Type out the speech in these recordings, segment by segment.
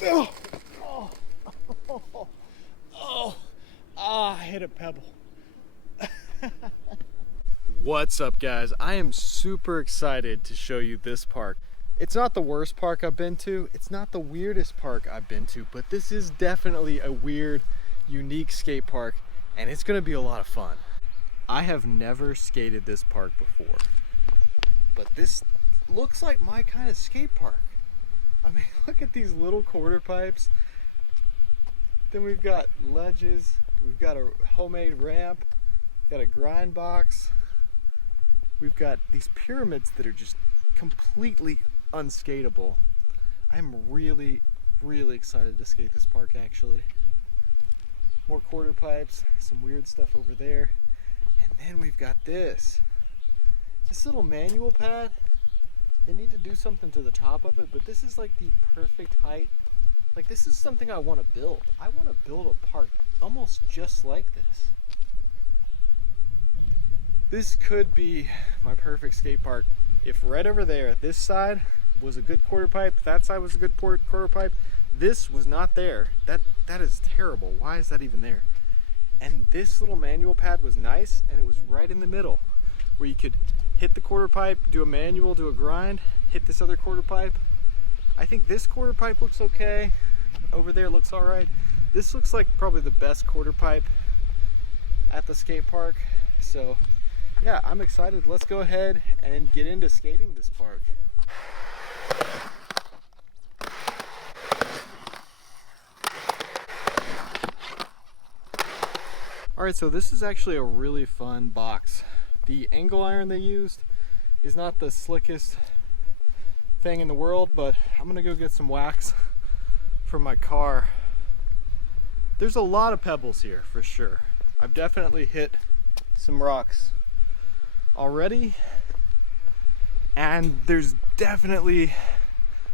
Oh, oh, oh, oh, I hit a pebble. What's up, guys? I am super excited to show you this park. It's not the worst park I've been to. It's not the weirdest park I've been to, but this is definitely a weird, unique skate park, and it's gonna be a lot of fun. I have never skated this park before, but this looks like my kind of skate park. I mean, look at these little quarter pipes. Then we've got ledges. We've got a homemade ramp. Got a grind box. We've got these pyramids that are just completely unskateable. I'm really, really excited to skate this park, actually. More quarter pipes, some weird stuff over there. And then we've got this little manual pad. They need to do something to the top of it, but this is like the perfect height. Like, this is something I want to build. I want to build a park almost just like this. This could be my perfect skate park if right over there, this side was a good quarter pipe, that side was a good quarter pipe, this was not there. That is terrible. Why is that even there? And this little manual pad was nice, and it was right in the middle where you could hit the quarter pipe, do a manual, do a grind, hit this other quarter pipe. I think this quarter pipe looks okay. Over there looks all right. This looks like probably the best quarter pipe at the skate park. So yeah, I'm excited. Let's go ahead and get into skating this park. All right, so this is actually a really fun box. The angle iron they used is not the slickest thing in the world, but I'm gonna go get some wax for my car. There's a lot of pebbles here for sure. I've definitely hit some rocks already, and there's definitely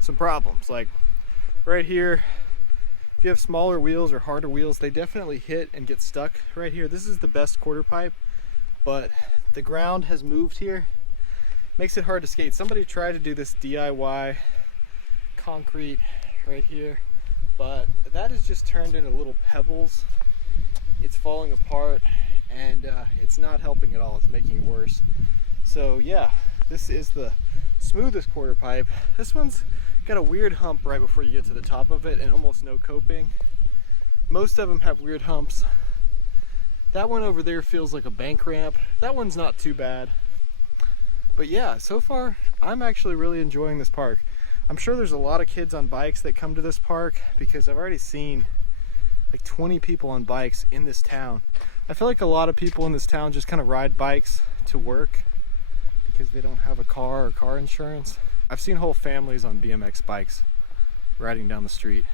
some problems. Like right here, if you have smaller wheels or harder wheels, they definitely hit and get stuck right here. This is the best quarter pipe, but the ground has moved here. Makes it hard to skate. Somebody tried to do this DIY concrete right here, but that has just turned into little pebbles. It's falling apart, and it's not helping at all. It's making it worse. So yeah, this is the smoothest quarter pipe. This one's got a weird hump right before you get to the top of it, and almost no coping. Most of them have weird humps. That one over there feels like a bank ramp. That one's not too bad. But yeah, so far I'm actually really enjoying this park. I'm sure there's a lot of kids on bikes that come to this park, because I've already seen like 20 people on bikes in this town. I feel like a lot of people in this town just kind of ride bikes to work because they don't have a car or car insurance. I've seen whole families on BMX bikes riding down the street.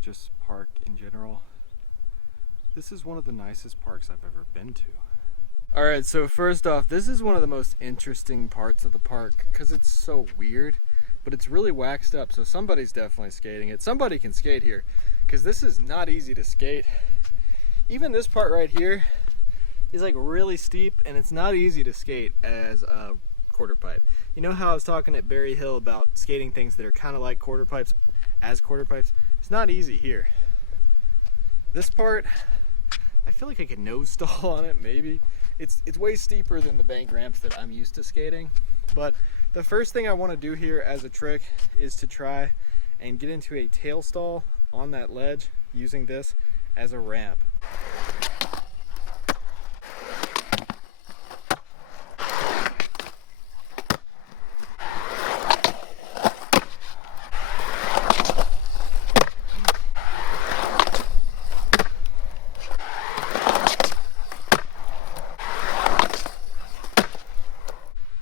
Just park in general. This is one of the nicest parks I've ever been to. All right, so first off, this is one of the most interesting parts of the park because it's so weird, but it's really waxed up, so somebody's definitely skating it. Somebody can skate here because this is not easy to skate. Even this part right here is like really steep, and it's not easy to skate as a quarter pipe. You know how I was talking at Berry Hill about skating things that are kind of like quarter pipes as quarter pipes? It's not easy here. This part, I feel like I could nose stall on it, maybe. It's way steeper than the bank ramps that I'm used to skating. But the first thing I want to do here as a trick is to try and get into a tail stall on that ledge using this as a ramp.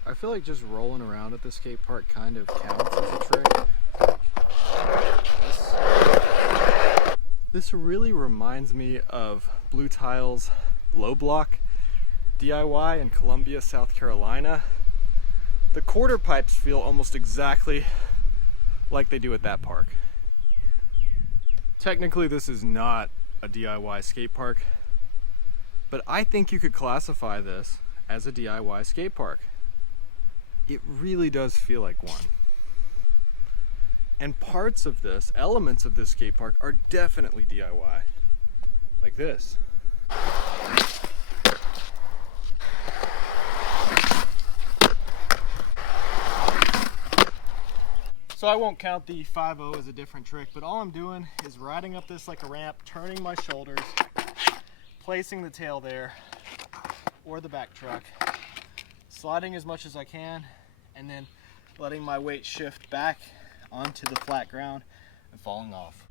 I feel like just rolling around at the skate park kind of counts as a trick. This really reminds me of Blue Tile's low block. DIY in Columbia, South Carolina. The quarter pipes feel almost exactly like they do at that park. Technically, this is not a DIY skate park, but I think you could classify this as a DIY skate park. It really does feel like one. And parts of this, elements of this skate park, are definitely DIY. Like this. So I won't count the 5-0 as a different trick, but all I'm doing is riding up this like a ramp, turning my shoulders, placing the tail there, or the back truck, sliding as much as I can, and then letting my weight shift back onto the flat ground and falling off.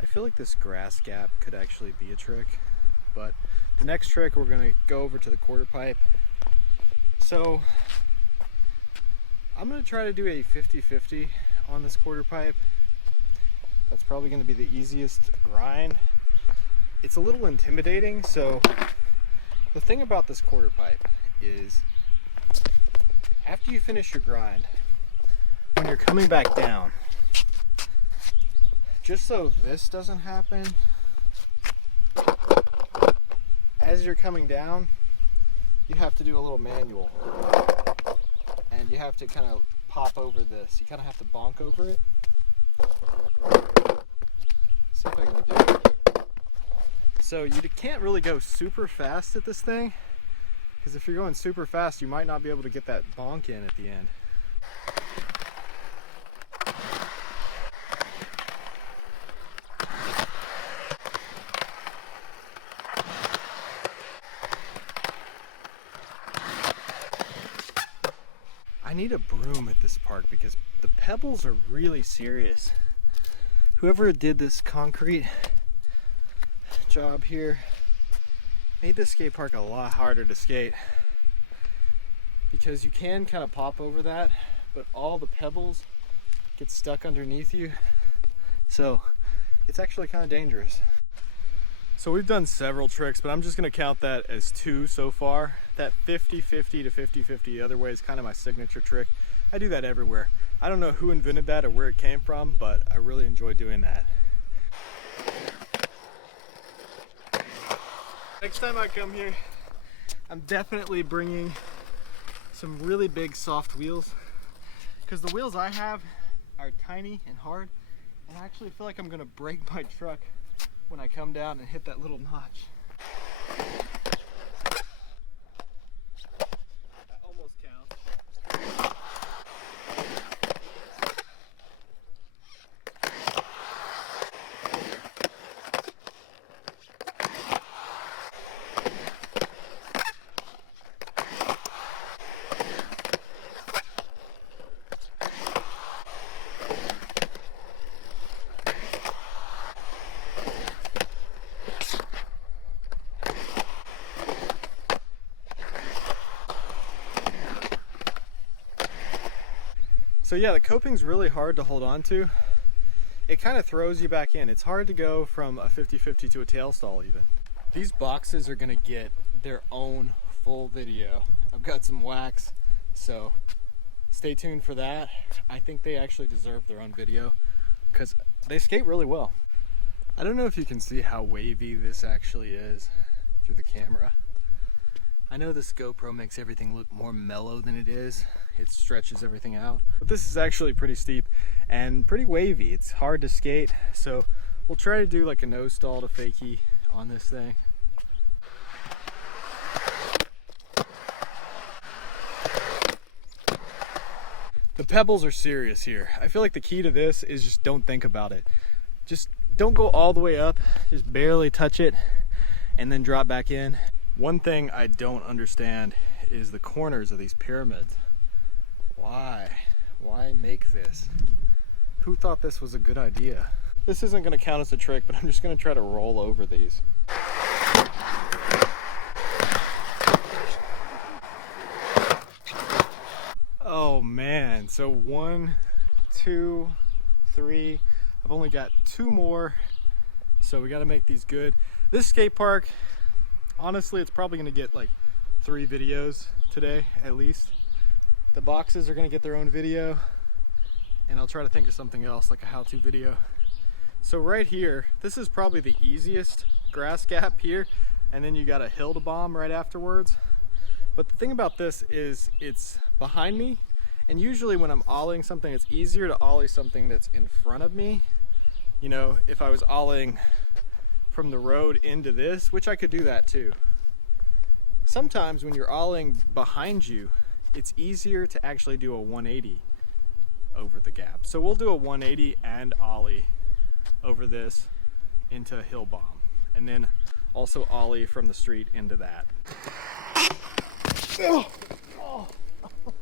I feel like this grass gap could actually be a trick, but the next trick we're gonna go over to the quarter pipe. So I'm gonna try to do a 50-50 on this quarter pipe. That's probably gonna be the easiest grind. It's a little intimidating, so the thing about this quarter pipe is after you finish your grind, when you're coming back down, just so this doesn't happen, as you're coming down, you have to do a little manual. And you have to kind of pop over this. You kind of have to bonk over it. See if I can do it. So you can't really go super fast at this thing, because if you're going super fast, you might not be able to get that bonk in at the end. I need a broom at this park because the pebbles are really serious. Whoever did this concrete job here made this skate park a lot harder to skate, because you can kind of pop over that, but all the pebbles get stuck underneath you, so it's actually kind of dangerous. So we've done several tricks, but I'm just going to count that as 2 so far. That 50-50 to 50-50 the other way is kind of my signature trick. I do that everywhere. I don't know who invented that or where it came from, but I really enjoy doing that. Next time I come here, I'm definitely bringing some really big soft wheels, because the wheels I have are tiny and hard, and I actually feel like I'm going to break my truck when I come down and hit that little notch. That almost counts. So yeah, the coping's really hard to hold on to. It kind of throws you back in. It's hard to go from a 50-50 to a tail stall even. These boxes are gonna get their own full video. I've got some wax, so stay tuned for that. I think they actually deserve their own video because they skate really well. I don't know if you can see how wavy this actually is through the camera. I know this GoPro makes everything look more mellow than it is. It stretches everything out. But this is actually pretty steep and pretty wavy. It's hard to skate, so we'll try to do like a nose stall to fakie on this thing. The pebbles are serious here. I feel like the key to this is just don't think about it. Just don't go all the way up, just barely touch it and then drop back in. One thing I don't understand is the corners of these pyramids. Why? Why make this? Who thought this was a good idea? This isn't going to count as a trick, but I'm just going to try to roll over these. Oh man, so 1, 2, 3. I've only got 2 more, so we got to make these good. This skate park, honestly, it's probably going to get like 3 videos today at least. The boxes are gonna get their own video, and I'll try to think of something else, like a how-to video. So right here, this is probably the easiest grass gap here, and then you got a hill to bomb right afterwards. But the thing about this is it's behind me, and usually when I'm ollieing something, it's easier to ollie something that's in front of me. You know, if I was ollieing from the road into this, which I could do that too. Sometimes when you're ollieing behind you, it's easier to actually do a 180 over the gap. So we'll do a 180 and ollie over this into a hill bomb, and then also ollie from the street into that. Oh, oh,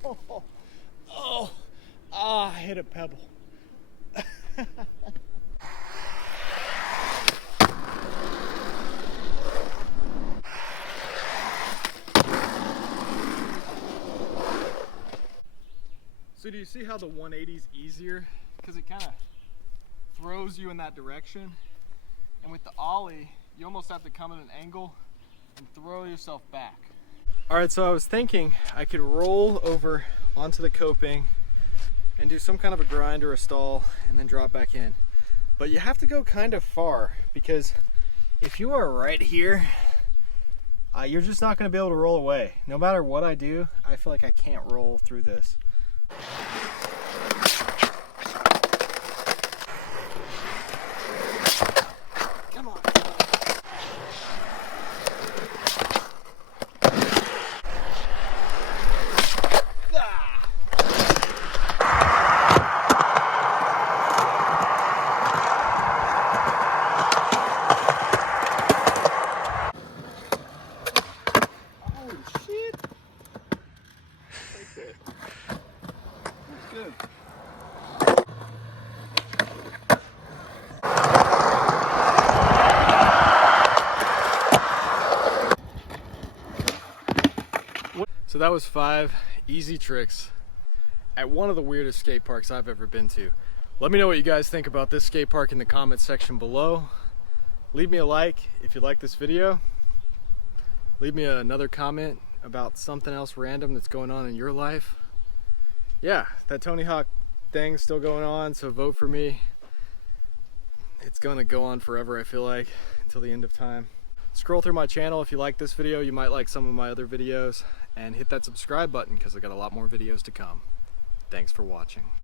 oh, oh, oh. Ah, I hit a pebble. So do you see how the 180 is easier? Because it kind of throws you in that direction. And with the ollie, you almost have to come at an angle and throw yourself back. All right, so I was thinking I could roll over onto the coping and do some kind of a grind or a stall and then drop back in. But you have to go kind of far, because if you are right here, you're just not gonna be able to roll away. No matter what I do, I feel like I can't roll through this. Come on. Holy shit. Like that. That's good. So that was 5 easy tricks at one of the weirdest skate parks I've ever been to. Let me know what you guys think about this skate park in the comments section below. Leave me a like if you like this video. Leave me another comment about something else random that's going on in your life. Yeah, that Tony Hawk thing's still going on, so vote for me. It's gonna go on forever, I feel like, until the end of time. Scroll through my channel if you like this video. You might like some of my other videos, and hit that subscribe button because I got a lot more videos to come. Thanks for watching.